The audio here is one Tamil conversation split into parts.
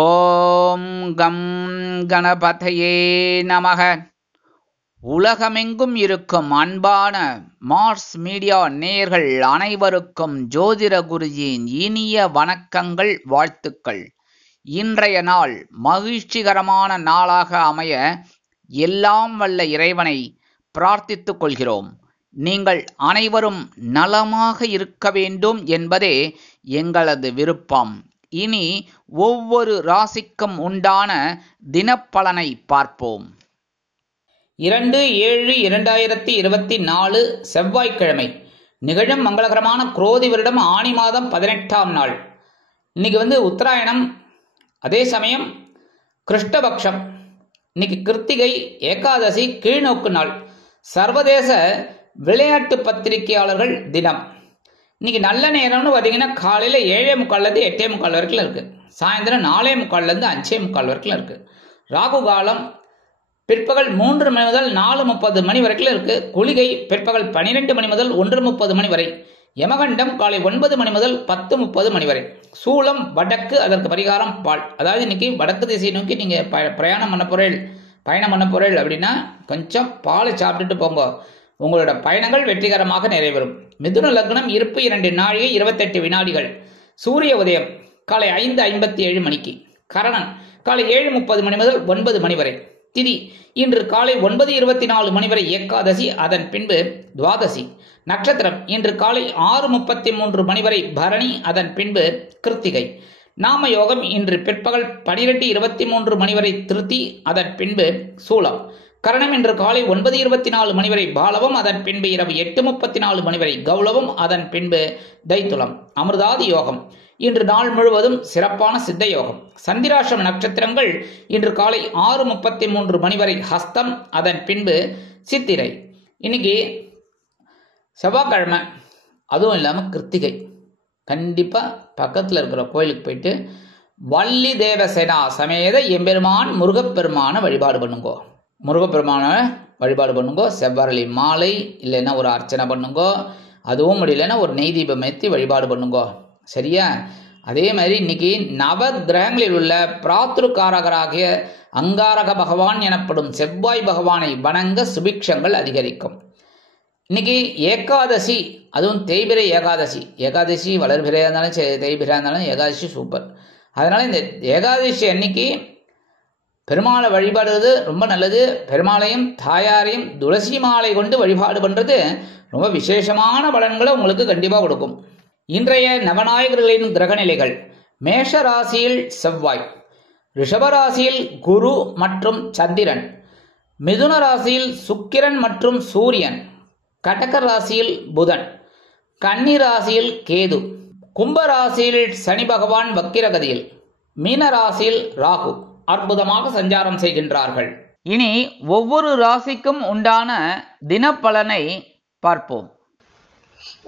ஓம் கம் கணபதையே நமக. உலகமெங்கும் இருக்கும் அன்பான மார்ஸ் மீடியா நேயர்கள் அனைவருக்கும் ஜோதிட குருஜியின் இனிய வணக்கங்கள், வாழ்த்துக்கள். இன்றைய நாள் மகிழ்ச்சிகரமான நாளாக அமைய எல்லாம் வல்ல இறைவனை பிரார்த்தித்துக் கொள்கிறோம். நீங்கள் அனைவரும் நலமாக இருக்க வேண்டும் என்பதே எங்களது விருப்பம். இனி ஒவ்வொரு ராசிக்கும் உண்டான தினப்பலனை பார்ப்போம். 2/7/2024 செவ்வாய்க்கிழமை நிகழும் மங்களகரமான குரோதி வருடம் ஆனி மாதம் 18ஆம் நாள். இன்னைக்கு உத்தராயணம், அதே சமயம் கிருஷ்ணபக்ஷம். இன்னைக்கு கிருத்திகை ஏகாதசி, கீழ்நோக்கு நாள். சர்வதேச விளையாட்டு பத்திரிகையாளர்கள் தினம். இன்னைக்கு நல்ல நேரம்னு பார்த்தீங்கன்னா காலையில் 7:45 8:45 வரைக்கும் இருக்குது. சாயந்தரம் 4:45 5:45 வரைக்கும் இருக்குது. ராகு காலம் பிற்பகல் 3 மணி முதல் 4:30 மணி வரைக்கும் இருக்குது. குளிகை பிற்பகல் 12 மணி முதல் 1:30 மணி வரை. யமகண்டம் காலை 9 மணி முதல் 10:30 மணி வரை. சூலம் வடக்கு, அதற்கு பரிகாரம் பால். அதாவது இன்னைக்கு வடக்கு திசையை நோக்கி நீங்கள் பயணம் பண்ண போறீள் அப்படின்னா கொஞ்சம் பாலை சாப்பிட்டுட்டு போங்க. உங்களோட பயணங்கள் வெற்றிகரமாக நிறைவேறும். மிதுன லக்னம், இருப்பு 2 நாழிகை 28 வினாடிகள். சூரிய உதயம் காலை 5:57 மணிக்கு. கரணன் காலை 7:30 மணி முதல் 9 மணி வரை. திதி இன்று காலை 9:24 மணி வரை ஏகாதசி, அதன் பின்பு துவாதசி. நட்சத்திரம் இன்று காலை 6:33 மணி வரை பரணி, அதன் பின்பு கிருத்திகை. நாம யோகம் இன்று பிற்பகல் 12:23 மணி வரை திருத்தி, அதன் பின்பு சூலம். கரணம் இன்று காலை 9:24 மணி வரை பாலவம், அதன் பின்பு இரவு 8:34 மணி வரை கௌளவம், அதன் பின்பு தைத்துளம். அமிர்தாதி யோகம் இன்று நாள் முழுவதும் சிறப்பான சித்த யோகம். சந்திராஷ்டம நட்சத்திரங்கள் இன்று காலை 6:33 மணி வரை ஹஸ்தம், அதன் பின்பு சித்திரை. இன்னைக்கு செவ்வாய்க்கிழமை, அதுவும் இல்லாமல் கிருத்திகை. கண்டிப்பாக பக்கத்தில் இருக்கிற கோயிலுக்கு போயிட்டு வள்ளி தேவசேனா சமேத எம்பெருமான் முருகப்பெருமான வழிபாடு பண்ணுங்கோ. செவ்வரளி மாலை இல்லைன்னா ஒரு அர்ச்சனை பண்ணுங்கோ. அதுவும் முடியலன்னா ஒரு நெய் தீபம் ஏற்றி வழிபாடு பண்ணுங்கோ. சரியா? அதே மாதிரி இன்னைக்கு நவ கிரகங்களில் உள்ள பிராத்ருக்காரகராகிய அங்காரக பகவான் எனப்படும் செவ்வாய் பகவானை வணங்க சுபிக்ஷங்கள் அதிகரிக்கும். இன்னைக்கு ஏகாதசி, அதுவும் தேய்பிரை ஏகாதசி. ஏகாதசி வளர்பிரையாக இருந்தாலும் தேய்பிரையாக இருந்தாலும் ஏகாதசி சூப்பர். அதனால இந்த ஏகாதசி அன்னைக்கு பெருமாளை வழிபாடுறது ரொம்ப நல்லது. பெருமாளையும் தாயாரையும் துளசி மாலை கொண்டு வழிபாடு பண்ணுறது ரொம்ப விசேஷமான பலன்களை உங்களுக்கு கண்டிப்பாக கொடுக்கும். இன்றைய நவநாயகர்களின் கிரகநிலைகள்: மேஷ ராசியில் செவ்வாய், ரிஷபராசியில் குரு மற்றும் சந்திரன், மிதுன ராசியில் சுக்கிரன் மற்றும் சூரியன், கடக ராசியில் புதன், கன்னி ராசியில் கேது, கும்ப ராசியில் சனி பகவான் வக்கிரகதியில், மீன ராசியில் ராகு அற்புதமாக சஞ்சாரம் செய்கின்றார்கள். இனி ஒவ்வொரு ராசிக்கும் உண்டான தினப்பலனை பார்ப்போம்.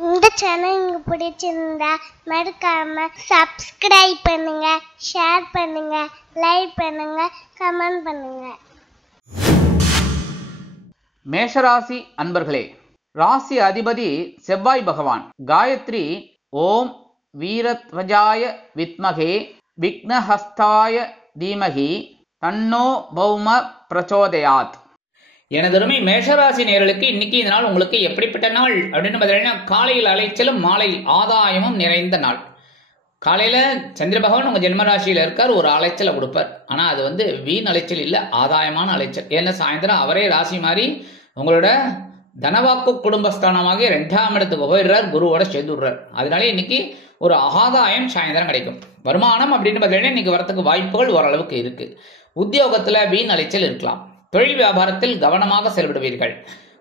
இந்த சேனல் உங்களுக்கு பிடிச்சிருந்தா மறக்காம சப்ஸ்கிரைப் பண்ணுங்க, ஷேர் பண்ணுங்க, லைக் பண்ணுங்க, கமெண்ட் பண்ணுங்க. மேஷராசி அன்பர்களே, ராசி அதிபதி செவ்வாய் பகவான். காயத்ரி ஓம் வீரத்வஜாய வித்மகே விக்னஹஸ்தாய தீமகி தன்னோ பௌம பிரச்சோதயாத். எனதருமை மேஷராசி நேயர்களுக்கு இன்னைக்கு இந்த நாள் உங்களுக்கு எப்படிப்பட்ட நாள் அப்படின்னு பார்த்தீங்கன்னா, காலையில் அலைச்சலும் மாலையில் ஆதாயமும் நிறைந்த நாள். காலையில் சந்திர பகவான் உங்கள் ஜென்மராசியில் இருக்கார், ஒரு அலைச்சலை கொடுப்பார். ஆனால் அது வீண் அலைச்சல் இல்லை, ஆதாயமான அலைச்சல். ஏன்னா சாயந்தரம் அவரே ராசி மாறி உங்களோட தனவாக்கு குடும்பஸ்தானமாக 2ஆம் இடத்துக்கு போயிடுறார், குருவோட சேர்ந்து விடுறார். அதனால இன்னைக்கு ஒரு ஆதாயம் சாயந்தரம் கிடைக்கும். வருமானம் அப்படின்னு பார்த்தீங்கன்னா இன்னைக்கு வரத்துக்கு வாய்ப்புகள் ஓரளவுக்கு இருக்கு. உத்தியோகத்தில் வீண் அலைச்சல் இருக்கலாம். தொழில் வியாபாரத்தில் கவனமாக செயல்படுவீர்கள்.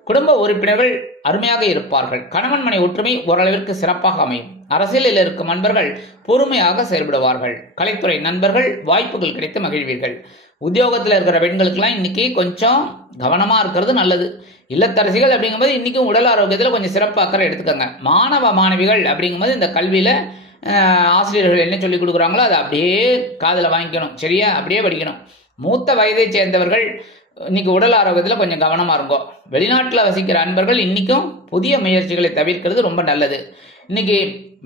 குடும்ப உறுப்பினர்கள் அருமையாக இருப்பார்கள். கணவன் மனை ஒற்றுமை ஓரளவிற்கு சிறப்பாக அமையும். அரசியலில் இருக்கும் நண்பர்கள் பொறுமையாக செயல்படுவார்கள். கலைத்துறை நண்பர்கள் வாய்ப்புகள் கிடைத்து மகிழ்வீர்கள். உத்தியோகத்தில் இருக்கிற பெண்களுக்கெல்லாம் இன்னைக்கு கொஞ்சம் கவனமா இருக்கிறது நல்லது. இல்லத்தரசிகள் அப்படிங்கும்போது இன்னைக்கும் உடல் ஆரோக்கியத்தில் கொஞ்சம் சிறப்பு அக்கறை எடுத்துக்கோங்க. மாணவ மாணவிகள் அப்படிங்கும்போது இந்த கல்வியில ஆசிரியர்கள் என்ன சொல்லி கொடுக்குறாங்களோ அதை அப்படியே காதில் வாங்கிக்கணும். சரியா? அப்படியே படிக்கணும். மூத்த வயதை சேர்ந்தவர்கள் இன்னைக்கு உடல் ஆரோக்கியத்தில் கொஞ்சம் கவனமா இருக்கும். வெளிநாட்டில் வசிக்கிற அன்பர்கள் இன்னைக்கும் புதிய முயற்சிகளை தவிர்க்கிறது ரொம்ப நல்லது. இன்னைக்கு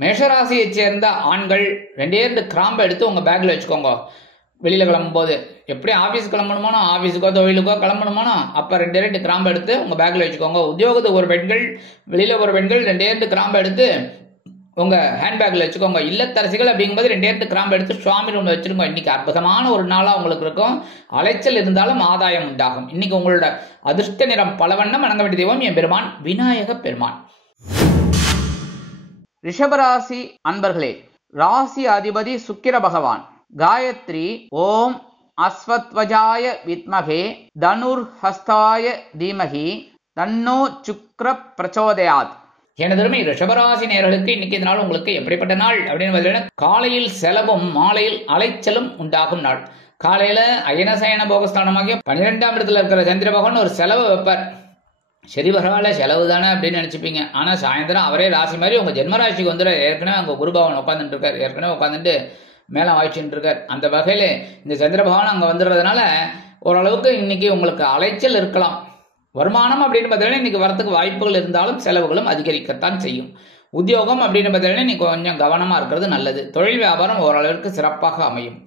மேஷராசியை சேர்ந்த ஆண்கள் 2 கிராம்பை எடுத்து உங்க பேக்ல வச்சுக்கோங்க. வெளியில் கிளம்பும்போது எப்படி ஆஃபீஸ் கிளம்பணுமானோ, ஆஃபீஸுக்கோ தொழிலுக்கோ கிளம்பணுமானோ, அப்போ 2 கிராம்பு எடுத்து உங்கள் பேக்கில் வச்சுக்கோங்க. உத்தியோகத்துக்கு ஒரு பெண்கள், வெளியில் ஒரு பெண்கள் 2 கிராம்பு எடுத்து உங்கள் ஹேண்ட்பேக்கில் வச்சுக்கோங்க. இல்லத்தரசிகள் அப்படிங்கும்போது 2 கிராம்பு எடுத்து சுவாமி ரூமில் வச்சுருங்க. இன்னைக்கு அற்புதமான ஒரு நாளாக உங்களுக்கு இருக்கும். அலைச்சல் இருந்தாலும் ஆதாயம் உண்டாகும். இன்னைக்கு உங்களோட அதிர்ஷ்ட நிறம் பலவண்ணம். வணங்க வேண்டிய தெய்வம் எம்பெருமான் விநாயக பெருமான். ரிஷபராசி அன்பர்களே, ராசி அதிபதி சுக்கிர பகவான். காயத்ரி ஓம் அஸ்வத்வஜாய வித்மகே தனுர்ஹஸ்தாய தீமகி தன்னோ சுக்ர பிரச்சோதயாத். எனதருமை ரிஷபராசி நேயர்களுக்கு இன்னைக்கு நாள் உங்களுக்கு எப்படிப்பட்ட நாள் அப்படின்னு பார்த்தீங்கன்னா, காலையில் செலவும் மாலையில் அலைச்சலும் உண்டாகும் நாள். காலையில அயனசயன போகஸ்தானமாகிய 12ஆம் இடத்துல இருக்கிற சந்திர பகவான் ஒரு செலவு வைப்பார். சரி பரவாயில்ல, செலவு தானே அப்படின்னு நினைச்சுப்பீங்க. ஆனா சாயந்தரம் அவரே ராசி மாதிரி உங்க ஜென்மராசிக்கு வந்துட. ஏற்கனவே அங்க குரு பகவான் உட்காந்துட்டு இருக்காரு, ஏற்கனவே உட்காந்துட்டு மேல வாய்ச்சிட்டு இருக்கார். அந்த வகையில இந்த சந்திர பகவான் அங்க வந்துடுறதுனால ஓரளவுக்கு இன்னைக்கு உங்களுக்கு அலைச்சல் இருக்கலாம். வருமானம் அப்படின்னு பார்த்தீங்கன்னா இன்னைக்கு வரத்துக்கு வாய்ப்புகள் இருந்தாலும் செலவுகளும் அதிகரிக்கத்தான் செய்யும். உத்தியோகம் அப்படின்னு பார்த்தீங்கன்னா இன்னைக்கு கொஞ்சம் கவனமா இருக்கிறது நல்லது. தொழில் வியாபாரம் ஓரளவுக்கு சிறப்பாக அமையும்.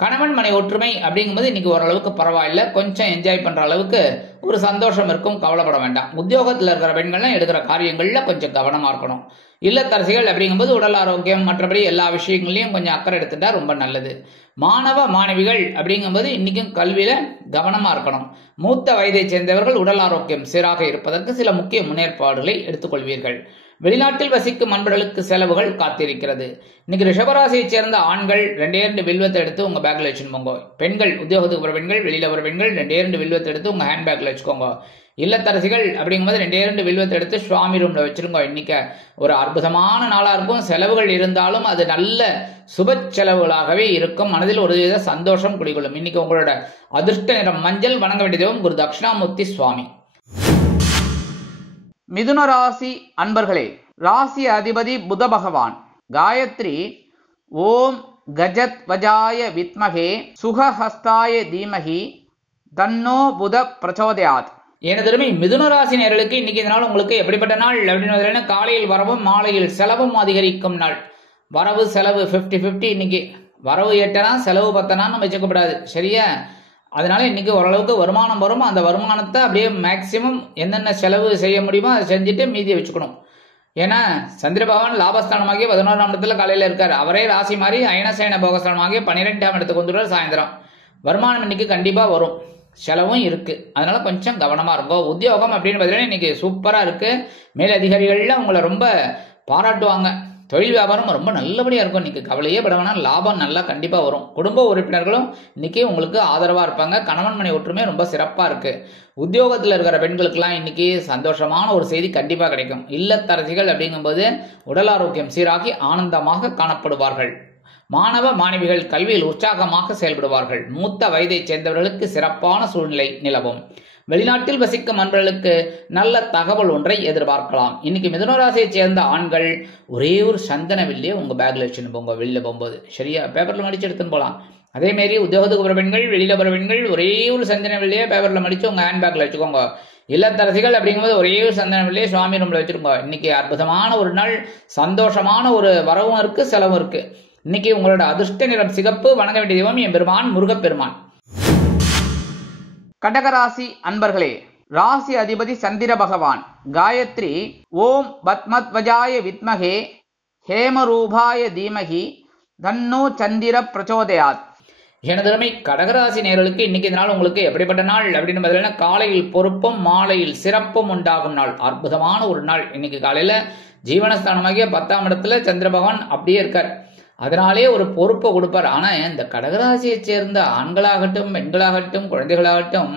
கணவன் மனை ஒற்றுமை அப்படிங்கும்போது இன்னைக்கு ஓரளவுக்கு பரவாயில்ல, கொஞ்சம் என்ஜாய் பண்ற அளவுக்கு ஒரு சந்தோஷம் இருக்கும், கவலைப்பட வேண்டாம். உத்தியோகத்தில் இருக்கிற பெண்கள்லாம் எடுக்கிற காரியங்கள்ல கொஞ்சம் கவனமா இருக்கணும். இல்லத்தரசிகள் அப்படிங்கும்போது உடல் ஆரோக்கியம் மற்றபடி எல்லா விஷயங்களையும் கொஞ்சம் அக்கறை எடுத்துட்டா ரொம்ப நல்லது. மாணவ மாணவிகள் அப்படிங்கும்போது இன்னைக்கும் கல்வியில கவனமா இருக்கணும். மூத்த வயதை சேர்ந்தவர்கள் உடல் ஆரோக்கியம் சீராக இருப்பதற்கு சில முக்கிய முன்னேற்பாடுகளை எடுத்துக்கொள்வீர்கள். வெளிநாட்டில் வசிக்கும் அன்பர்களுக்கு செலவுகள் காத்திருக்கிறது. இன்னைக்கு ரிஷபராசியை சேர்ந்த ஆண்கள் 2 வில்வத்தை எடுத்து உங்க பேக்ல வச்சுன்னு போங்க. பெண்கள் உத்தியோகத்துக்கு போற பெண்கள், வெளியில வர பெண்கள் 2 வில்வத்தை எடுத்து உங்க ஹேண்ட் பேக்ல வச்சுக்கோங்க. இல்லத்தரசிகள் அப்படிங்கும்போது 2 வில்வத்தை எடுத்து சுவாமி ரூம்ல வச்சிருங்க. இன்னைக்கு ஒரு அற்புதமான நாளா இருக்கும். செலவுகள் இருந்தாலும் அது நல்ல சுப செலவுகளாகவே இருக்கும். மனதில் ஒரு வித சந்தோஷம் குடிகொள்ளும். இன்னைக்கு உங்களோட அதிர்ஷ்ட நிறம் மஞ்சள். வணங்க வேண்டிய தெய்வம் குரு தட்சிணாமூர்த்தி சுவாமி. மிதுன ராசி அன்பர்களே, ராசி அதிபதி புத பகவான். காயத்ரி ஓம் கஜத் வஜாய வித்மகே சுகஹஸ்தாய தீமகி தன்னோ புத பிரச்சோதயாத். எனதருமை மிதுன ராசி நேயர்களுக்கு இன்னைக்கு இந்த நாள் உங்களுக்கு எப்படிப்பட்ட நாள் அப்படின்னு காலையில் வரவும் மாலையில் செலவும் அதிகரிக்கும் நாள். வரவு செலவு 50-50. இன்னைக்கு வரவு 8 செலவு 10 வச்சுக்கப்படாது, சரியா? அதனால இன்னைக்கு ஓரளவுக்கு வருமானம் வரும். அந்த வருமானத்தை அப்படியே மேக்சிமம் என்னென்ன செலவு செய்ய முடியுமோ அதை செஞ்சுட்டு மீதியை வச்சுக்கணும். ஏன்னா சந்திர பகவான் லாபஸ்தானமாகிய 11ஆம் இடத்துல காலையில இருக்காரு. அவரே ராசி மாதிரி அயனசயன போகஸ்தானமாகிய 12ஆம் இடத்துக்கு வந்துடுவார் சாயந்தரம். வருமானம் இன்னைக்கு கண்டிப்பா வரும், செலவும் இருக்கு. அதனால கொஞ்சம் கவனமா இருக்கும். உத்தியோகம் அப்படின்னு பார்த்தீங்கன்னா இன்னைக்கு சூப்பரா இருக்கு. மேலதிகாரிகள்ல உங்களை ரொம்ப பாராட்டுவாங்க. தொழில் வியாபாரம் ரொம்ப நல்லபடியா இருக்கும். இன்னைக்கு கவலையே பட வேணாம், லாபம் நல்லா கண்டிப்பா வரும். குடும்ப உறுப்பினர்களும் இன்னைக்கு உங்களுக்கு ஆதரவா இருப்பாங்க. கணவன் மனை ஒற்றுமை ரொம்ப சிறப்பா இருக்கு. உத்தியோகத்தில் இருக்கிற பெண்களுக்கெல்லாம் இன்னைக்கு சந்தோஷமான ஒரு செய்தி கண்டிப்பா கிடைக்கும். இல்லத்தரசிகள் அப்படிங்கும்போது உடல் ஆரோக்கியம் சீராகி ஆனந்தமாக காணப்படுவார்கள். மாணவ மாணவிகள் கல்வியில் உற்சாகமாக செயல்படுவார்கள். மூத்த வயதை சேர்ந்தவர்களுக்கு சிறப்பான சூழ்நிலை நிலவும். வெளிநாட்டில் வசிக்கும் அன்பர்களுக்கு நல்ல தகவல் ஒன்றை எதிர்பார்க்கலாம். இன்னைக்கு மிதுன ராசியை சேர்ந்த ஆண்கள் ஒரே ஒரு சந்தன வில்லியை உங்க பேக்ல வச்சுன்னு போங்க. வெளியில போகும்போது சரியா பேப்பர்ல மடிச்சு எடுத்துன்னு போகலாம். அதே மாதிரி உத்தியோகத்துக்கு வர பெண்கள், வெளியில வர பெண்கள் ஒரே ஒரு சந்தன வில்லியை பேப்பர்ல மடிச்சு உங்க ஹேண்ட் பேக்ல வச்சுக்கோங்க. இல்லத்தரசிகள் அப்படிங்கும்போது ஒரே ஒரு சந்தன வில்லியை சுவாமி ரூம்ல வச்சிருக்கோங்க. இன்னைக்கு அற்புதமான ஒரு நாள், சந்தோஷமான ஒரு வரவும் இருக்கு, செலவும் இருக்கு. இன்னைக்கு உங்களோட அதிர்ஷ்ட நிறம் சிகப்பு. வணங்க வேண்டிய தெய்வம் எம்பெருமான் முருகப்பெருமான். கடகராசி அன்பர்களே, ராசி அதிபதி சந்திர பகவான். காயத்ரி ஓம் பத்மத்வஜாய வித்மகே ஹேமரூபாய தீமகி தன்னோ சந்திர பிரச்சோதயாத். எனதருமை கடகராசி நேயர்களுக்கு இன்னைக்கு இந்த நாள் உங்களுக்கு எப்படிப்பட்ட நாள் அப்படின்னு பார்த்தீங்கன்னா, காலையில் பொறுப்பும் மாலையில் சிறப்பும் உண்டாகும் நாள். அற்புதமான ஒரு நாள். இன்னைக்கு காலையில ஜீவனஸ்தானமாகிய 10ஆம் இடத்துல சந்திர பகவான் அப்படியே இருக்கார். அதனாலே ஒரு பொறுப்பை கொடுப்பார். ஆனா இந்த கடகராசியை சேர்ந்த ஆண்களாகட்டும் பெண்களாகட்டும் குழந்தைகளாகட்டும்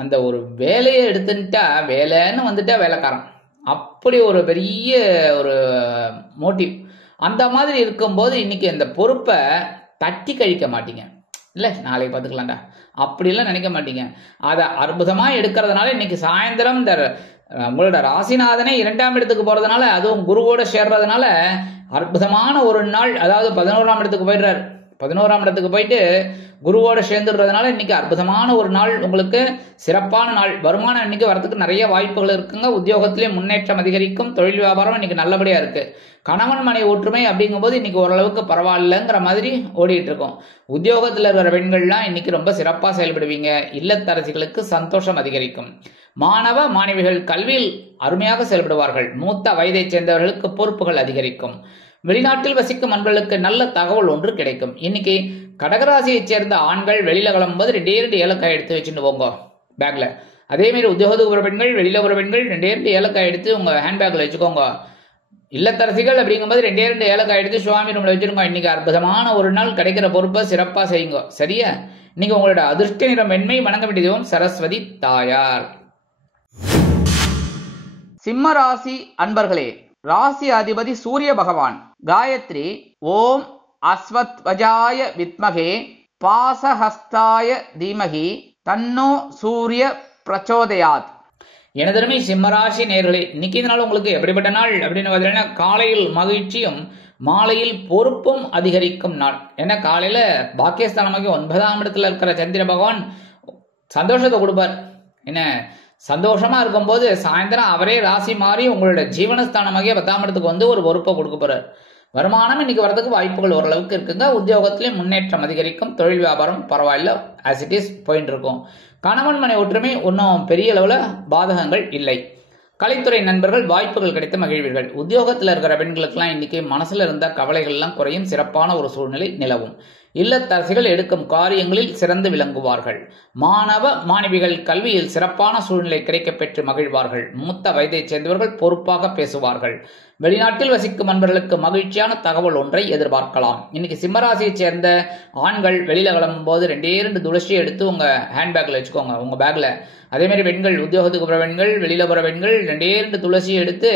அந்த ஒரு வேலையை எடுத்துட்டா, வேலைன்னு வந்துட்டா வேலைக்காரன், அப்படி ஒரு பெரிய ஒரு மோட்டிவ். அந்த மாதிரி இருக்கும்போது இன்னைக்கு அந்த பொறுப்பை தட்டி கழிக்க மாட்டீங்க. இல்லை நாளைக்கு பார்த்துக்கலாம்டா அப்படிலாம் நினைக்க மாட்டீங்க. அதை அற்புதமாக எடுக்கிறதுனால இன்னைக்கு சாயந்தரம் இந்த உங்களோட ராசிநாதனே 2ஆம் இடத்துக்கு போறதுனால, அதுவும் குருவோட சேர்றதுனால அற்புதமான ஒரு நாள். அதாவது 11ஆம் இடத்துக்கு போயிடுறார். 11ஆம் இடத்துக்கு போயிட்டு குருவோட சேர்ந்துடுறதுனால இன்னைக்கு அற்புதமான ஒரு நாள், உங்களுக்கு சிறப்பான நாள். வருமானம் இன்னைக்கு வரதுக்கு நிறைய வாய்ப்புகள் இருக்குங்க. உத்தியோகத்திலே முன்னேற்றம் அதிகரிக்கும். தொழில் வியாபாரம் இன்னைக்கு நல்லபடியா இருக்கு. கணவன் மனை ஒற்றுமை அப்படிங்கும்போது இன்னைக்கு ஓரளவுக்கு பரவாயில்லைங்கிற மாதிரி ஓடிட்டு இருக்கும். உத்தியோகத்தில் இருக்கிற பெண்கள்லாம் இன்னைக்கு ரொம்ப சிறப்பாக செயல்படுவீங்க. இல்லத்தரசிகளுக்கு சந்தோஷம் அதிகரிக்கும். மாணவ மாணவிகள் கல்வியில் அருமையாக செயல்படுவார்கள். மூத்த வயதைச் சேர்ந்தவர்களுக்கு பொறுப்புகள் அதிகரிக்கும். வெளிநாட்டில் வசிக்கும் அன்பர்களுக்கு நல்ல தகவல் ஒன்று கிடைக்கும். இன்னைக்கு கடகராசியைச் சேர்ந்த ஆண்கள் வெளியில கிளம்பும்போது 2 ஏலக்காய் எடுத்து வச்சுட்டு போங்க பேக்ல. அதே மாதிரி உத்தியோகத்துக்கு போகிற பெண்கள், வெளியில போகிற பெண்கள் 2 ஏலக்காய் எடுத்து உங்க ஹேண்ட்பேக்ல வச்சுக்கோங்க. இல்லத்தரசிகள் அப்படிங்கும்போது 2 ஏலக்காய் எடுத்து சுவாமி ரூம்ல வச்சிருக்கோம். இன்னைக்கு அற்புதமான ஒரு நாள், கிடைக்கிற பொறுப்பை சிறப்பா செய்யுங்க. சரியா? இன்னைக்கு உங்களோட அதிர்ஷ்ட நிறம் வெண்மை. வணங்க வேண்டியதும் சரஸ்வதி தாயார். சிம்ம ராசி அன்பர்களே, ராசி அதிபதி சூரிய பகவான். காயத்ரி ஓம் அஸ்வத்வஜாய வித்மகே பாசஹஸ்தாய தீமகி தன்னோ சூரிய பிரச்சோதயாத். எனதருமை சிம்மராசி நேயர்களே, இன்னைக்கு நாள் உங்களுக்கு எப்படிப்பட்ட நாள் அப்படின்னு பார்த்தீங்கன்னா, காலையில் மகிழ்ச்சியும் மாலையில் பொறுப்பும் அதிகரிக்கும் நாள். ஏன்னா காலையில பாக்கியஸ்தானமாகி 9ஆம் இடத்துல இருக்கிற சந்திர பகவான் சந்தோஷத்தை கொடுப்பார். என்ன சந்தோஷமா இருக்கும்போது சாயந்தரம் அவரே ராசி மாறி உங்களோட ஜீவனஸ்தானமாகிய 10ஆம் இடத்துக்கு வந்து ஒரு பொறுப்பை கொடுக்க போறார். வருமானம் இன்னைக்கு வரதுக்கு வாய்ப்புகள் ஓரளவுக்கு இருக்குங்க. உத்தியோகத்திலே முன்னேற்றம் அதிகரிக்கும். தொழில் வியாபாரம் பரவாயில்ல, ஆஸ் இட் இஸ் போயிட்டு இருக்கும். கணவன் மனை ஒற்றுமை ஒன்றும் பெரிய அளவில் பாதகங்கள் இல்லை. கலைத்துறை நண்பர்கள் வாய்ப்புகள் கிடைத்து மகிழ்வீர்கள். உத்தியோகத்தில் இருக்கிற பெண்களுக்கெல்லாம் இன்னைக்கு மனசுல இருந்த கவலைகள்லாம் குறையும். சிறப்பான ஒரு சூழ்நிலை நிலவும். இல்லத்தரசிகள் எடுக்கும் காரியங்களில் சிறந்து விளங்குவார்கள். மாணவ மாணவிகள் கல்வியில் சிறப்பான சூழ்நிலை கிடைக்கப் பெற்று மகிழ்வார்கள். மூத்த வயதைச் சேர்ந்தவர்கள் பொறுப்பாக பேசுவார்கள். வெளிநாட்டில் வசிக்கும் அன்பர்களுக்கு மகிழ்ச்சியான தகவல் ஒன்றை எதிர்பார்க்கலாம். இன்னைக்கு சிம்மராசியைச் சேர்ந்த ஆண்கள் வெளியில கிளம்பும் போது 2 துளசி எடுத்து உங்க ஹேண்ட்பேக்ல வச்சுக்கோங்க, உங்க பேக்ல. அதே மாதிரி பெண்கள், உத்தியோகத்துக்கு போகிற பெண்கள், வெளியில போகிற பெண்கள் 2 துளசி எடுத்து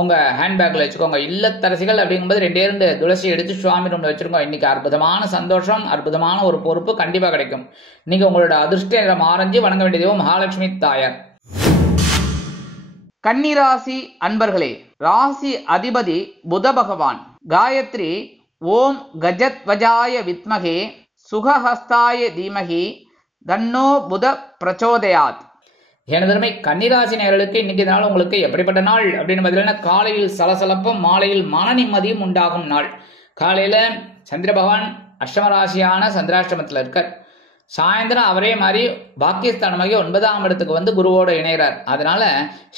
உங்க ஹேண்ட்பேக்ல வச்சுக்கோங்க. இல்லத்தரசிகள் அப்படிங்கும்போது 2 துளசி எடுத்து சுவாமி ரூம்ல வச்சிருக்கோம். இன்னைக்கு அற்புதமான சந்தோஷம், அற்புதமான ஒரு பொறுப்பு கண்டிப்பா கிடைக்கும். இன்னைக்கு உங்களோட அதிர்ஷ்ட நிறம் ஆரஞ்சு. வணங்க வேண்டியது மகாலட்சுமி தாயார். கன்னிராசி அன்பர்களே, ராசி அதிபதி புத பகவான். காயத்ரி ஓம் கஜத்வஜாய வித்மகே சுகஹஸ்தாய தீமகி தன்னோ புத பிரச்சோதயாத். எனதருமை கன்னிராசி நேயர்களுக்கு இன்னைக்கு நாள் உங்களுக்கு எப்படிப்பட்ட நாள் அப்படின்னு பார்த்தீங்கன்னா, காலையில் சலசலப்பும் மாலையில் மன நிம்மதியும் உண்டாகும் நாள். காலையில சந்திர பகவான் அஷ்டமராசியான சந்திராஷ்டமத்தில் இருக்கார். சாயந்தரம் அவரே மாதிரி பாக்கியஸ்தானமாகி 9ஆம் இடத்துக்கு வந்து குருவோட இணைகிறார். அதனால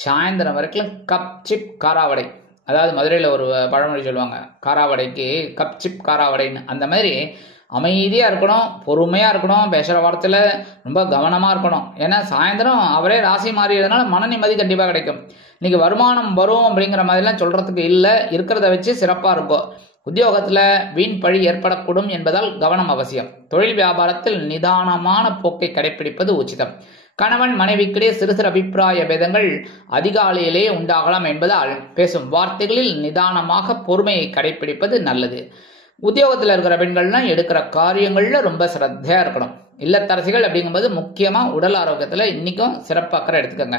சாயந்தரம் வரைக்கும் கப் சிப் காராவடை, அதாவது மதுரையில் ஒரு பழமொழி சொல்லுவாங்க, காராவடைக்கு கப் சிப் காராவடைன்னு. அந்த மாதிரி அமைதியா இருக்கணும், பொறுமையா இருக்கணும், பேசுற வார்த்தையில ரொம்ப கவனமா இருக்கணும். ஏன்னா சாயந்தரம் அவரே ராசி மாறியதுனால மன நிம்மதி கண்டிப்பா கிடைக்கும். இன்னைக்கு வருமானம் வரும் அப்படிங்கிற மாதிரிலாம் சொல்றதுக்கு இல்லை, இருக்கிறத வச்சு சிறப்பா இருக்கும். உத்தியோகத்துல வீண் பழி ஏற்படக்கூடும் என்பதால் கவனம் அவசியம். தொழில் வியாபாரத்தில் நிதானமான போக்கை கடைபிடிப்பது உச்சிதம். கணவன் மனைவிக்கிடையே சிறு சிறு அபிப்பிராய பேதங்கள் அதிகாலையிலே உண்டாகலாம் என்பதால் பேசும் வார்த்தைகளில் நிதானமாக பொறுமையை கடைபிடிப்பது நல்லது. உத்தியோகத்தில் இருக்கிற பெண்கள்லாம் எடுக்கிற காரியங்கள்ல ரொம்ப சிரத்தையா இருக்கணும். இல்லத்தரசிகள் அப்படிங்கும்போது முக்கியமா உடல் ஆரோக்கியத்துல இன்னைக்கும் சிறப்பு அக்கறை எடுத்துக்கோங்க.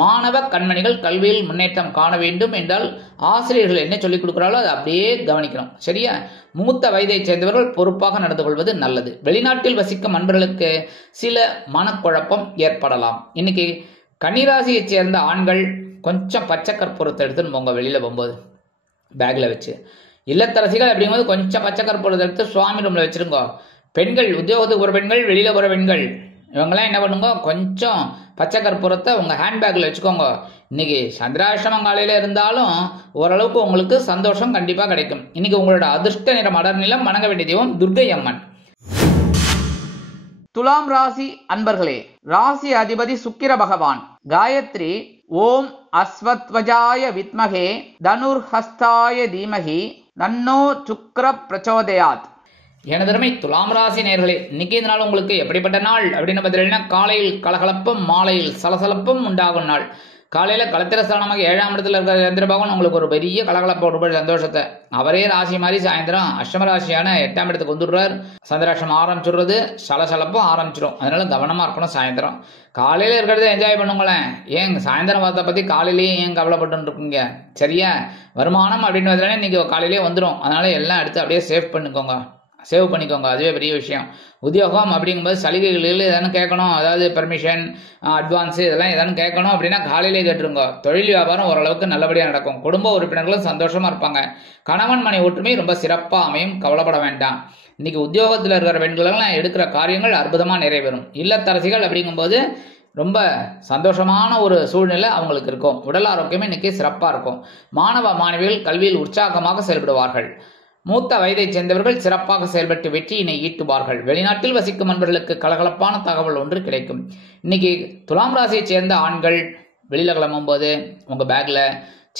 மாணவ கண்மணிகள் கல்வியில் முன்னேற்றம் காண வேண்டும் என்றால் ஆசிரியர்கள் என்ன சொல்லிக் கொடுக்குறாங்களோ அதை அப்படியே கவனிக்கணும். சரியா? மூத்த வயதை சேர்ந்தவர்கள் பொறுப்பாக நடந்து கொள்வது நல்லது. வெளிநாட்டில் வசிக்கும் அன்பர்களுக்கு சில மனக்குழப்பம் ஏற்படலாம். இன்னைக்கு கன்னிராசியை சேர்ந்த ஆண்கள் கொஞ்சம் பச்சை கற்பூரத்தை எடுத்துன்னு போங்க வெளியில போகும்போது பேக்ல வச்சு. இல்லத்தரசிகள் அப்படிங்கும்போது கொஞ்சம் பச்சை கற்பூரத்தை எடுத்து சுவாமி ரூம்ல வச்சிருங்க. பெண்கள், உத்தியோகத்துக்கு போகிற பெண்கள், வெளியில போகிற பெண்கள், இவங்கெல்லாம் என்ன பண்ணுங்க, கொஞ்சம் பச்சை கற்பூரத்தை உங்க ஹேண்ட்பேக்ல வச்சுக்கோங்க. இன்னைக்கு சந்திராஷ்டமம் காலையில இருந்தாலும் ஓரளவுக்கு உங்களுக்கு சந்தோஷம் கண்டிப்பா கிடைக்கும். இன்னைக்கு உங்களோட அதிர்ஷ்ட நிறம் அடர் நிலம். வணங்க வேண்டிய தெய்வம் துர்க்கை அம்மன். துலாம் ராசி அன்பர்களே, ராசி அதிபதி சுக்கிர பகவான். காயத்ரி ஓம் அஸ்வத்வஜாய வித்மகே தனுர்ஹஸ்தாய தீமகி தன்னோ சுக்ர பிரச்சோதயாத். எனதருமை துலாம் ராசி நேயர்களே, இன்னைக்கு இந்த நாள் உங்களுக்கு எப்படிப்பட்ட நாள் அப்படின்னு பார்த்தீங்கன்னா, காலையில் கலகலப்பும் மாலையில் சலசலப்பும் உண்டாகும் நாள். காலையில களத்திர ஸ்தானமாக 7ஆம் இடத்துல இருக்கிற சந்திர பகவான் உங்களுக்கு ஒரு பெரிய கலகலப்ப ஒரு சந்தோஷத்தை, அவரே ராசி மாதிரி சாயந்தரம் அஷ்டம ராசியான 8ஆம் இடத்துக்கு வந்துடுறார். சந்திராஷ்டமம் ஆரம்பிச்சுடுறது, சலசலப்பும் ஆரம்பிச்சிடும். அதனால கவனமா இருக்கணும். சாயந்தரம் காலையில இருக்கிறத என்ஜாய் பண்ணுங்களேன். ஏன் சாயந்தரம் வார்த்தை பத்தி காலையிலேயே ஏன் கவலைப்பட்டு இருக்கீங்க? சரியா? வருமானம் அப்படின்னு பார்த்தீங்கன்னா இன்னைக்கு காலையிலேயே வந்துடும். அதனால எல்லாம் எடுத்து அப்படியே சேவ் பண்ணிக்கோங்க. சேவ் பண்ணிக்கோங்க, அதுவே பெரிய விஷயம். உத்தியோகம் அப்படிங்கும்போது சலுகைகள் எதானு கேட்கணும், அதாவது பெர்மிஷன், அட்வான்ஸு இதெல்லாம் எதானு கேட்கணும் அப்படின்னா காலையிலே கேட்டுருங்க. தொழில் வியாபாரம் ஓரளவுக்கு நல்லபடியாக நடக்கும். குடும்ப உறுப்பினர்களும் சந்தோஷமா இருப்பாங்க. கணவன் மனை ஒற்றுமை ரொம்ப சிறப்பாக அமையும், கவலைப்பட வேண்டாம். இன்னைக்கு உத்தியோகத்தில் இருக்கிற பெண்களெல்லாம் எடுக்கிற காரியங்கள் அற்புதமாக நிறைவேறும். இல்லத்தரசிகள் அப்படிங்கும்போது ரொம்ப சந்தோஷமான ஒரு சூழ்நிலை அவங்களுக்கு இருக்கும். உடல் ஆரோக்கியமே இன்னைக்கு சிறப்பாக இருக்கும். மாணவ மாணவிகள் கல்வியில் உற்சாகமாக செயல்படுவார்கள். மூத்த வயதைச் சேர்ந்தவர்கள் சிறப்பாக செயல்பட்டு வெற்றியினை ஈட்டுவார்கள். வெளிநாட்டில் வசிக்கும் நண்பர்களுக்கு கலகலப்பான தகவல் ஒன்று கிடைக்கும். இன்னைக்கு துலாம் ராசியைச் சேர்ந்த ஆண்கள் வெளியில கிளம்பும் போது உங்க பேக்ல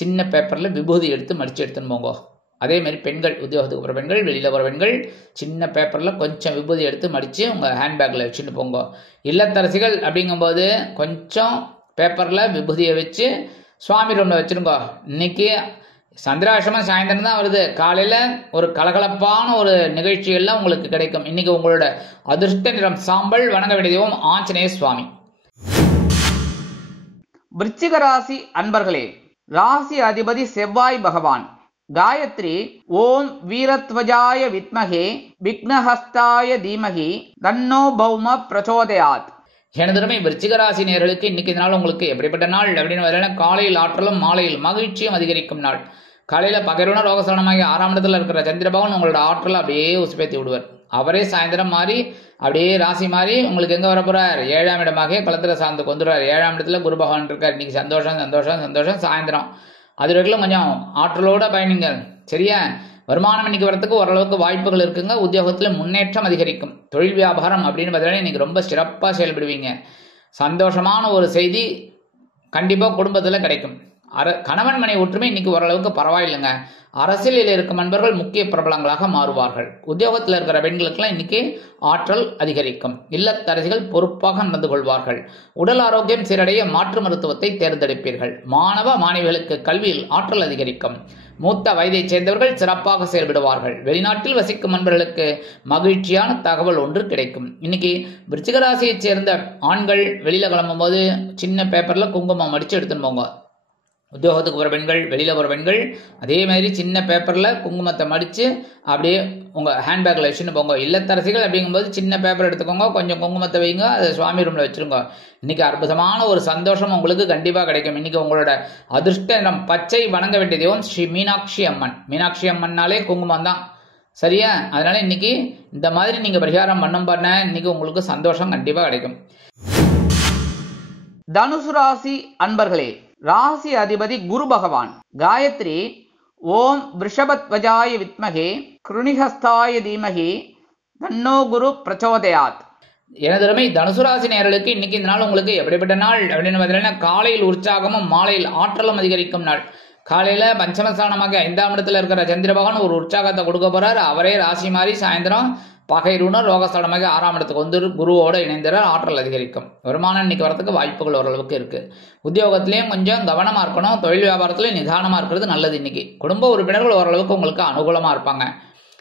சின்ன பேப்பர்ல விபூதி எடுத்து மடிச்சு எடுத்துன்னு போங்க. அதே மாதிரி பெண்கள், உத்தியோகத்துக்கு போகிற பெண்கள், வெளியில் போகிற பெண்கள் சின்ன பேப்பரில் கொஞ்சம் விபூதி எடுத்து மடித்து உங்கள் ஹேண்ட்பேக்கில் வச்சுட்டு போங்க. இல்லத்தரசிகள் அப்படிங்கும்போது கொஞ்சம் பேப்பரில் விபூதியை வச்சு சுவாமி ரூமில் வச்சுருங்க. இன்னைக்கு சந்திராசிரமம் சாயந்தரம் தான் வருது. காலையில் ஒரு கலகலப்பான ஒரு நிகழ்ச்சிகள்லாம் உங்களுக்கு கிடைக்கும். இன்னைக்கு உங்களோட அதிர்ஷ்ட நிறம் சாம்பல். வணங்க வேண்டிய தெய்வம் ஆஞ்சநேய சுவாமி. விருச்சிக ராசி அன்பர்களே, ராசி அதிபதி செவ்வாய் பகவான். காயத்ரி ஓம் வீரத்வஜாய வித்மகே விக்னஹஸ்தாய தீமகி தன்னோ பௌம பிரச்சோதயாத். எனதுமே விருச்சிக ராசி நேயர்களுக்கு இன்னைக்கு நாள் உங்களுக்கு எப்படிப்பட்ட நாள் அப்படின்னு வரல. காலையில் ஆற்றலும் மாலையில் மகிழ்ச்சியும் அதிகரிக்கும் நாள். காலையில் பகைருண ரோகசலனமாகி 6ஆம் இடத்துல இருக்கிற சந்திரபகவான் உங்களோட ஆற்றலை அப்படியே உசுப்பேத்தி விடுவார். அவரே சாயந்தரம் மாறி அப்படியே ராசி மாறி உங்களுக்கு எங்கே வர போறார்? 7ஆம் இடமாக களத்தில் சார்ந்து கொண்டுறார். 7ஆம் இடத்துல குரு பகவான் இருக்கார். இன்னைக்கு சந்தோஷம் சந்தோஷம் சந்தோஷம். சாயந்தரம் அது வரைக்கும் கொஞ்சம் ஆற்றலோட பயணிங்க. சரியா? வருமானம் இன்னைக்கு வரத்துக்கு ஓரளவுக்கு வாய்ப்புகள் இருக்குங்க. உத்தியோகத்தில் முன்னேற்றம் அதிகரிக்கும். தொழில் வியாபாரம் அப்படின்னு பார்த்தீங்கன்னா இன்னைக்கு ரொம்ப சிறப்பாக செயல்படுவீங்க. சந்தோஷமான ஒரு செய்தி கண்டிப்பாக குடும்பத்தில் கிடைக்கும். கணவன் மனை ஒற்றுமை இன்னைக்கு ஓரளவுக்கு பரவாயில்லைங்க. அரசியலில் இருக்கும் நண்பர்கள் முக்கிய பிரபலங்களாக மாறுவார்கள். உத்தியோகத்தில் இருக்கிற பெண்களுக்கெல்லாம் இன்னைக்கு ஆற்றல் அதிகரிக்கும். இல்லத்தரசிகள் பொறுப்பாக நடந்து கொள்வார்கள். உடல் ஆரோக்கியம் சீரடைய மாற்று மருத்துவத்தை தேர்ந்தெடுப்பீர்கள். மாணவ மாணவிகளுக்கு கல்வியில் ஆற்றல் அதிகரிக்கும். மூத்த வயதைச் சேர்ந்தவர்கள் சிறப்பாக செயல்படுவார்கள். வெளிநாட்டில் வசிக்கும் நண்பர்களுக்கு மகிழ்ச்சியான தகவல் ஒன்று கிடைக்கும். இன்னைக்கு விருச்சிக ராசியைச் சேர்ந்த ஆண்கள் வெளியில கிளம்பும் போது சின்ன பேப்பர்ல குங்குமம் அடிச்சு எடுத்துன்னு போங்க. உத்தியோகத்துக்கு போகிற பெண்கள், வெளியில் போகிற பெண்கள் அதே மாதிரி சின்ன பேப்பரில் குங்குமத்தை மடித்து அப்படியே உங்கள் ஹேண்ட்பேக்கில் வச்சுன்னு போங்க. இல்லத்தரசிகள் அப்படிங்கும்போது சின்ன பேப்பர் எடுத்துக்கோங்க, கொஞ்சம் குங்குமத்தை வைங்க, அதை சுவாமி ரூமில் வச்சுருங்க. இன்றைக்கி அற்புதமான ஒரு சந்தோஷம் உங்களுக்கு கண்டிப்பாக கிடைக்கும். இன்றைக்கி உங்களோட அதிர்ஷ்ட நிறம் பச்சை. வணங்க வேண்டிய தெய்வம் ஸ்ரீ மீனாட்சி அம்மன். மீனாட்சி அம்மன்னாலே குங்குமம் தான். சரியா? அதனால் இன்றைக்கி இந்த மாதிரி நீங்கள் பரிகாரம் பண்ண இன்றைக்கி உங்களுக்கு சந்தோஷம் கண்டிப்பாக கிடைக்கும். தனுசு ராசி அன்பர்களே, ராசி அதிபதி குரு பகவான். காயத்ரி ஓம் விருஷபத்வஜாய வித்மகே கிருணிஹஸ்தாய தீமகி தன்னோ குரு பிரச்சோதயாத். எனதுமே தனுசு ராசி நேயர்களுக்கு இன்னைக்கு இந்த நாள் உங்களுக்கு எப்படிப்பட்ட நாள் அப்படின்னு பார்த்தீங்கன்னா, காலையில் உற்சாகமும் மாலையில் ஆற்றலும் அதிகரிக்கும் நாள். காலையில பஞ்சமஸ்தானமாக 5ஆம் இடத்துல இருக்கிற சந்திரபகவான் ஒரு உற்சாகத்தை கொடுக்க போறாரு. அவரே ராசி மாறி சாயந்தரம் பகைருண ரோகஸ்தலமாக 6ஆம் இடத்துக்கு வந்து குருவோடு இணைந்தார். ஆற்றல் அதிகரிக்கும். வருமானம் இன்னைக்கு வரத்துக்கு வாய்ப்புகள் ஓரளவுக்கு இருக்கு. உத்தியோகத்திலையும் கொஞ்சம் கவனமா இருக்கணும். தொழில் வியாபாரத்திலையும் நிதானமா இருக்கிறது நல்லது. இன்னைக்கு குடும்ப உறுப்பினர்கள் ஓரளவுக்கு உங்களுக்கு அனுகூலமா இருப்பாங்க.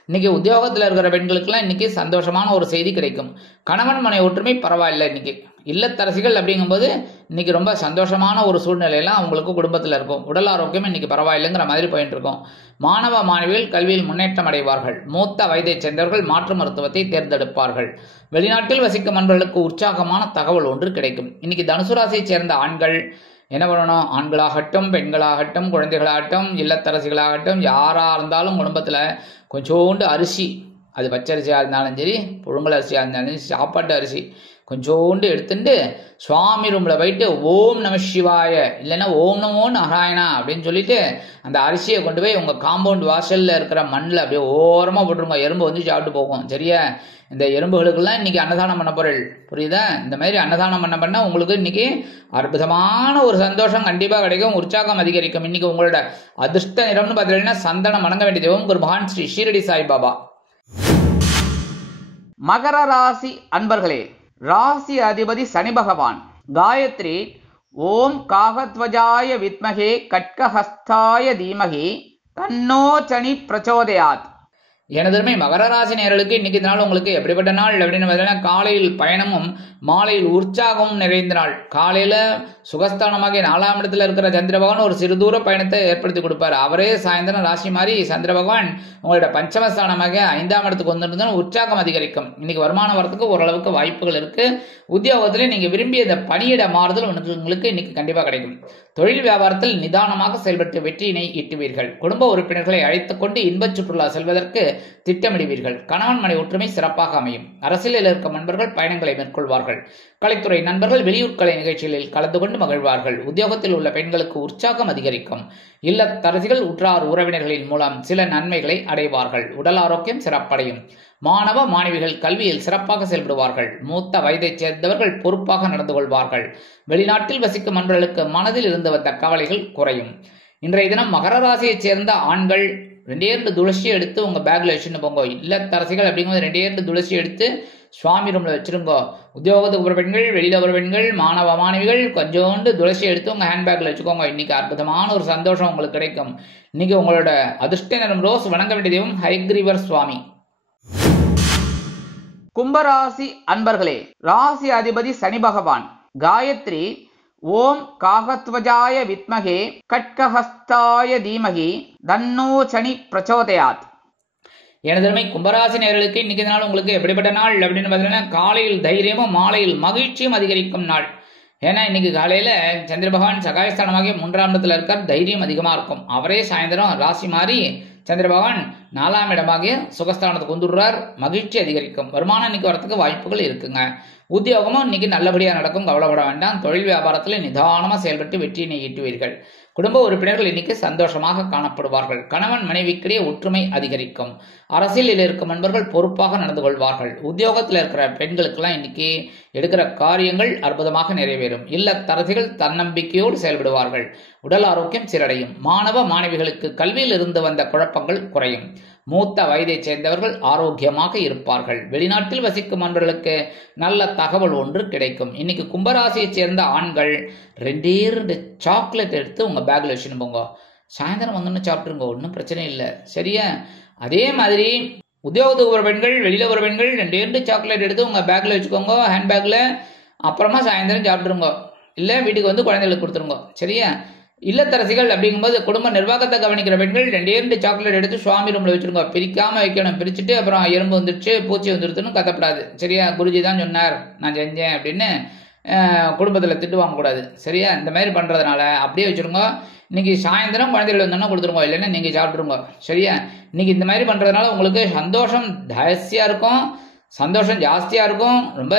இன்னைக்கு உத்தியோகத்தில் இருக்கிற பெண்களுக்கெல்லாம் இன்னைக்கு சந்தோஷமான ஒரு செய்தி கிடைக்கும். கணவன் மனை ஒற்றுமை பரவாயில்லை. இன்னைக்கு இல்லத்தரசிகள் அப்படிங்கும்போது இன்னைக்கு ரொம்ப சந்தோஷமான ஒரு சூழ்நிலையெல்லாம் அவங்களுக்கு குடும்பத்தில் இருக்கும். உடல் ஆரோக்கியம் இன்னைக்கு பரவாயில்லைங்கிற மாதிரி போயிட்டு இருக்கும். மாணவ மாணவிகள் கல்வியில் முன்னேற்றம் அடைவார்கள். மூத்த வயதைச் சேர்ந்தவர்கள் மாற்று மருத்துவத்தை தேர்ந்தெடுப்பார்கள். வெளிநாட்டில் வசிக்கும் நண்பர்களுக்கு உற்சாகமான தகவல் ஒன்று கிடைக்கும். இன்னைக்கு தனுசு ராசியைச் சேர்ந்த ஆண்கள் என்ன பண்ணணும்? ஆண்களாகட்டும், பெண்களாகட்டும், குழந்தைகளாகட்டும், இல்லத்தரசிகளாகட்டும், யாராக இருந்தாலும் குடும்பத்தில் கொஞ்சோண்டு அரிசி, அது பச்சரிசியாக இருந்தாலும் சரி, புழுங்கல் அரிசியாக இருந்தாலும் சரி, சாப்பாட்டு அரிசி கொஞ்சோண்டு எடுத்துட்டு சுவாமி ரூமில் போயிட்டு ஓம் நம சிவாய இல்லைன்னா ஓம் நமோ நாராயணா அப்படின்னு சொல்லிட்டு அந்த அரிசியை கொண்டு போய் உங்கள் காம்பவுண்ட் வாசலில் இருக்கிற மண்ணில் அப்படியே ஓரமாக போட்டுருங்க. எறும்பு வந்து சாப்பிட்டு போகும். சரியா? இந்த எறும்புகளுக்கெல்லாம் இன்னைக்கு அன்னதானம் பண்ண பொருள், புரியுதா? இந்த மாதிரி அன்னதானம் பண்ண உங்களுக்கு இன்னைக்கு அற்புதமான ஒரு சந்தோஷம் கண்டிப்பாக கிடைக்கும். உற்சாகம் அதிகரிக்கும். இன்னைக்கு உங்களோட அதிர்ஷ்ட நிறம்னு பார்த்தீங்கன்னா சந்தனம். வணங்க வேண்டிய தெய்வம் குரு பகவான் ஸ்ரீ ஷீரடி சாய்பாபா. மகர ராசி அன்பர்களே, ராசி அதிபதி சனி பகவான். காயத்ரி ஓம் காகத்வஜாய வித்மகே கட்கஹஸ்தாய தீமகி தன்னோ சனி பிரச்சோதயாத். எனதுமே மகர ராசி நேயர்களுக்கு இன்னைக்கு நாள் உங்களுக்கு எப்படிப்பட்ட நாள் அப்படின்னு பார்த்தீங்கன்னா, காலையில் பயணமும் மாலையில் உற்சாகமும் நிறைந்த நாள். காலையில சுகஸ்தானமாக 4ஆம் இடத்துல இருக்கிற சந்திர பகவான் ஒரு சிறு தூர பயணத்தை ஏற்படுத்தி கொடுப்பார். அவரே சாயந்தரம் ராசி மாறி சந்திர பகவான் உங்களோட பஞ்சமஸ்தானமாக 5ஆம் இடத்துக்கு வந்துருந்தாலும் உற்சாகம் அதிகரிக்கும். இன்னைக்கு வருமானம் வரத்துக்கு ஓரளவுக்கு வாய்ப்புகள் இருக்கு. உத்தியோகத்துல நீங்க விரும்பிய இந்த பணியிட மாறுதல் உங்களுக்கு இன்னைக்கு கண்டிப்பா கிடைக்கும். தொழில் வியாபாரத்தில் நிதானமாக செயல்பட்டு வெற்றியினை ஈட்டுவீர்கள். குடும்ப உறுப்பினர்களை அழைத்துக் கொண்டு இன்பச் சுற்றுலா செல்வதற்கு திட்டமிடுவீர்கள். கணவன் மனை ஒற்றுமை சிறப்பாக அமையும். அரசியலில் இருக்கும் நண்பர்கள் பயணங்களை மேற்கொள்வார்கள். கலைத்துறை நண்பர்கள் வெளியூர் கலை நிகழ்ச்சிகளில் கலந்து கொண்டு மகிழ்வார்கள். உத்தியோகத்தில் உள்ள பெண்களுக்கு உற்சாகம் அதிகரிக்கும். இல்லத்தரசிகள் உற்றார் உறவினர்களின் மூலம் சில நன்மைகளை அடைவார்கள். உடல் ஆரோக்கியம் சிறப்படையும். மாணவ மாணவிகள் கல்வியில் சிறப்பாக செயல்படுவார்கள். மூத்த வயதைச் சேர்ந்தவர்கள் பொறுப்பாக நடந்து கொள்வார்கள். வெளிநாட்டில் வசிக்கும் நண்பர்களுக்கு மனதில் இருந்து வந்த கவலைகள் குறையும். இன்றைய தினம் மகர ராசியைச் சேர்ந்த ஆண்கள் 2 துளசி எடுத்து உங்க பேக்ல வச்சுன்னு போங்க. இல்லத்தரசிகள் அப்படிங்கும்போது 2 துளசி எடுத்து சுவாமி ரூம்ல வச்சிருங்க. உத்தியோகத்துக்கு போற பெண்கள், வெளியில போற பெண்கள், மாணவ மாணவிகள் கொஞ்சோண்டு துளசி எடுத்து உங்க ஹேண்ட்பேக்ல வச்சுக்கோங்க. இன்னைக்கு அற்புதமான ஒரு சந்தோஷம் உங்களுக்கு கிடைக்கும். இன்னைக்கு உங்களோட அதிர்ஷ்ட நிறம் ரோஸ். வணங்க வேண்டிய தெய்வம் ஹயக்ரீவர் சுவாமி. கும்பராசி அன்பர்களே, ராசி அதிபதி சனி பகவான். காயத்ரி ஓம் காகத்வஜாய வித்மகே கட்கஹஸ்தாய தீமகி தன்னோ சனி பிரச்சோதயாத். எனதருமை கும்பராசி நேயர்களுக்கு இன்னைக்கு நாள் உங்களுக்கு எப்படிப்பட்ட நாள் அப்படின்னு பார்த்தீங்கன்னா, காலையில் தைரியமும் மாலையில் மகிழ்ச்சியும் அதிகரிக்கும் நாள். ஏன்னா இன்னைக்கு காலையில சந்திர பகவான் சகாயஸ்தானமாகிய 3ஆம் இடத்துல இருக்கார். தைரியம் அதிகமா இருக்கும். அவரே சாயந்தரம் ராசி மாறி சந்திர பகவான் 4ஆம் இடமாகிய சுகஸ்தானத்துக்கு வந்துடுறார். மகிழ்ச்சி அதிகரிக்கும். வருமானம் இன்னைக்கு வரத்துக்கு வாய்ப்புகள் இருக்குங்க. உத்தியோகமும் இன்னைக்கு நல்லபடியா நடக்கும். கவலைப்பட வேண்டாம். தொழில் வியாபாரத்தில் நிதானமா செயல்பட்டு வெற்றியினை ஈட்டுவீர்கள். குடும்ப உறுப்பினர்கள் இன்னைக்கு சந்தோஷமாக காணப்படுவார்கள். கணவன் மனைவிக்கிடையே ஒற்றுமை அதிகரிக்கும். அரசியலில் இருக்கும் நண்பர்கள் பொறுப்பாக நடந்து கொள்வார்கள். உத்தியோகத்தில் இருக்கிற பெண்களுக்கெல்லாம் இன்னைக்கு எடுக்கிற காரியங்கள் அற்புதமாக நிறைவேறும். இல்லத்தரசிகள் தன்னம்பிக்கையோடு செயல்படுவார்கள். உடல் ஆரோக்கியம் சீரடையும். மாணவ மாணவிகளுக்கு கல்வியில் இருந்து வந்த குழப்பங்கள் குறையும். மூத்த வயதைச் சேர்ந்தவர்கள் ஆரோக்கியமாக இருப்பார்கள். வெளிநாட்டில் வசிக்கும் நண்பர்களுக்கு நல்ல தகவல் ஒன்று கிடைக்கும். இன்னைக்கு கும்பராசியைச் சேர்ந்த ஆண்கள் 2 சாக்லேட் எடுத்து உங்க பேக்ல வச்சுன்னு போங்க. சாயந்தரம் வந்தோன்னு சாப்பிட்டுருங்க. ஒன்றும் பிரச்சனை இல்லை. சரியா? அதே மாதிரி உத்தியோகத்துக்கு ஒரு பெண்கள், வெளியில ஒரு பெண்கள் 2 சாக்லேட் எடுத்து உங்க பேக்ல வச்சுக்கோங்க, ஹேண்ட்பேக்ல. அப்புறமா சாயந்தரம் சாப்பிட்டுருங்க. இல்லை வீட்டுக்கு வந்து குழந்தைகளுக்கு கொடுத்துருங்க. சரியா? இல்லத்தரசிகள் அப்படிங்கும்போது குடும்ப நிர்வாகத்தை கவனிக்கிற பெண்கள் 2 சாக்லேட் எடுத்து சுவாமி ரூம்ல வச்சிருங்க. பிரிக்காம வைக்கணும். பிரிச்சுட்டு அப்புறம் எறும்பு வந்துடுச்சு, பூச்சி வந்துடுச்சுன்னு கத்தப்படாது. சரியா? குருஜி தான் சொன்னார், நான் செஞ்சேன் அப்படின்னு குடும்பத்தில் திட்டு வாங்கக்கூடாது. சரியா? இந்த மாதிரி பண்றதுனால அப்படியே வச்சிருங்க. இன்னைக்கு சாயந்தரம் குழந்தைகள் வந்தோன்னா கொடுத்துருங்க. இல்லைன்னா நீங்க சாப்பிட்டுருங்க. சரியா? இன்னைக்கு இந்த மாதிரி பண்றதுனால உங்களுக்கு சந்தோஷம் ஜாஸ்தியா இருக்கும். சந்தோஷம் ஜாஸ்தியா இருக்கும். ரொம்ப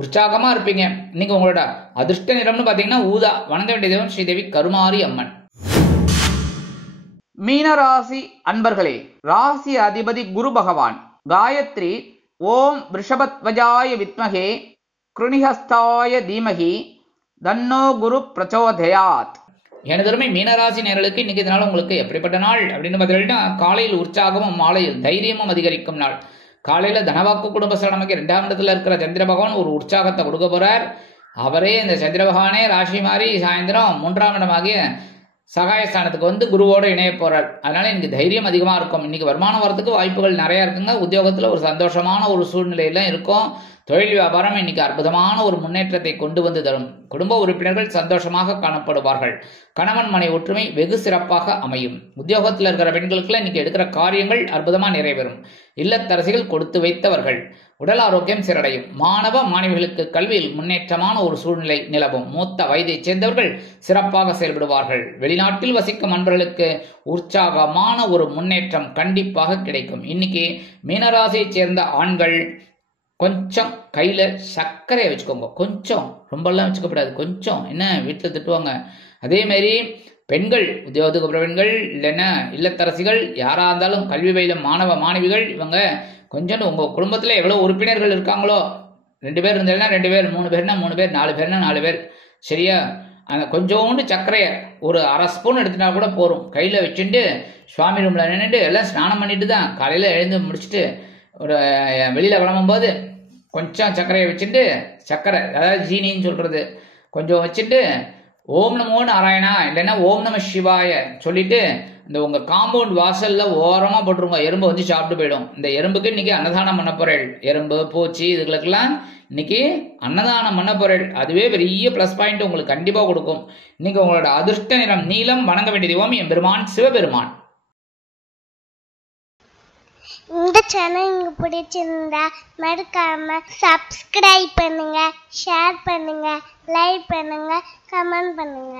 உற்சாகமா இருப்பீங்க. இன்னைக்கு உங்களோட அதிர்ஷ்ட நிறம்னு பாத்தீங்கன்னா ஊதா. வணங்க வேண்டிய தெய்வம் ஸ்ரீதேவி கருமாரி அம்மன். மீனராசி அன்பர்களே, ராசி அதிபதி குரு பகவான். காயத்ரி ஓம் ரிஷபத்வஜாய வித்மகே கிருணிஹஸ்தாய தீமகி தன்னோ குரு பிரச்சோதயாத். எனதருமை மீனராசி நேயர்களுக்கு இன்னைக்கு நாள் உங்களுக்கு எப்படிப்பட்ட நாள் அப்படின்னு பார்த்தீங்கன்னா, காலையில் உற்சாகமும் மாலையில் தைரியமும் அதிகரிக்கும் நாள். காலையில தனவாக்கு குடும்பஸ்தானமாகிய 2ஆம் இடத்துல இருக்கிற சந்திர பகவான் ஒரு உற்சாகத்தை கொடுக்க போறார். அவரே இந்த சந்திர பகவானே ராசி மாறி சாயந்தரம் 3ஆம் இடமாகிய சகாயஸ்தானத்துக்கு வந்து குருவோட இணைய போறார். அதனால இன்னைக்கு தைரியம் அதிகமா இருக்கும். இன்னைக்கு வருமானம் வரத்துக்கு வாய்ப்புகள் நிறைய இருக்குங்க. உத்தியோகத்துல ஒரு சந்தோஷமான ஒரு சூழ்நிலையில இருக்கும். தொழில் வியாபாரம் இன்னைக்கு அற்புதமான ஒரு முன்னேற்றத்தை கொண்டு வந்து தரும். குடும்ப உறுப்பினர்கள் சந்தோஷமாக காணப்படுவார்கள். கணவன் மனை ஒற்றுமை வெகு சிறப்பாக அமையும். உத்தியோகத்தில் இருக்கிற பெண்களுக்குலாம் இன்னைக்கு எடுக்கிற காரியங்கள் அற்புதமா நிறைவேறும். இல்லத்தரசிகள் கொடுத்து வைத்தவர்கள். உடல் ஆரோக்கியம் சீரடையும். மாணவ மாணவிகளுக்கு கல்வியில் முன்னேற்றமான ஒரு சூழ்நிலை நிலவும். மூத்த வயதைச் சேர்ந்தவர்கள் சிறப்பாக செயல்படுவார்கள். வெளிநாட்டில் வசிக்கும் நண்பர்களுக்கு உற்சாகமான ஒரு முன்னேற்றம் கண்டிப்பாக கிடைக்கும். இன்னைக்கு மீனராசியைச் சேர்ந்த ஆண்கள் கொஞ்சம் கையில சர்க்கரையை வச்சுக்கோங்க. கொஞ்சம், ரொம்பலாம் வச்சுக்கப்படாது. கொஞ்சம், என்ன வீட்டில் திட்டுவாங்க. அதே மாதிரி பெண்கள், உத்தியோகத்துக்கு போகிற பெண்கள், இல்லைன்னா இல்லத்தரசிகள் யாரா இருந்தாலும் கல்வி பயிலும் மாணவ மாணவிகள், இவங்க கொஞ்சம் உங்க குடும்பத்துல எவ்வளவு உறுப்பினர்கள் இருக்காங்களோ, 2 பேர் இருந்தாலும் 2 பேர், 3 பேர்னா 3 பேர், 4 பேர்னா 4 பேர். சரியா? அந்த கொஞ்சோண்டு சர்க்கரையை ஒரு அரை ஸ்பூன் எடுத்துட்டா கூட போறோம். கையில வச்சுட்டு சுவாமி ரூம்ல நின்றுட்டு எல்லாம் ஸ்நானம் பண்ணிட்டு தான் காலையில எழுந்து முடிச்சுட்டு ஒரு வெளியில கிளம்பும்போது கொஞ்சம் சர்க்கரையை வச்சுட்டு, சர்க்கரை அதாவது ஜீனின்னு சொல்றது கொஞ்சம் வச்சுட்டு ஓம் நமோ நாராயணா இல்லைன்னா ஓம் நம சிவாய சொல்லிட்டு இந்த உங்க காம்பவுண்ட் வாசல்ல ஓரமா போட்டுருங்க. எறும்பு வந்து சாப்பிட்டு போயிடும். இந்த எறும்புக்கு இன்னைக்கு அன்னதானம் பண்ண போறேன். எறும்பு பூச்சி இதுகளுக்கெல்லாம் இன்னைக்கு அன்னதானம் பண்ண போறேன். அதுவே பெரிய பிளஸ் பாயிண்ட் உங்களுக்கு கண்டிப்பா கொடுக்கும். இன்னைக்கு உங்களோட அதிர்ஷ்ட நிறம் நீலம். வணங்க வேண்டிய தெய்வம் எம்பெருமான் சிவபெருமான். இந்த சேனல் உங்களுக்கு பிடிச்சிருந்தா மறக்காம சப்ஸ்கிரைப் பண்ணுங்க, ஷேர் பண்ணுங்க, லைக் பண்ணுங்க, கமெண்ட் பண்ணுங்க.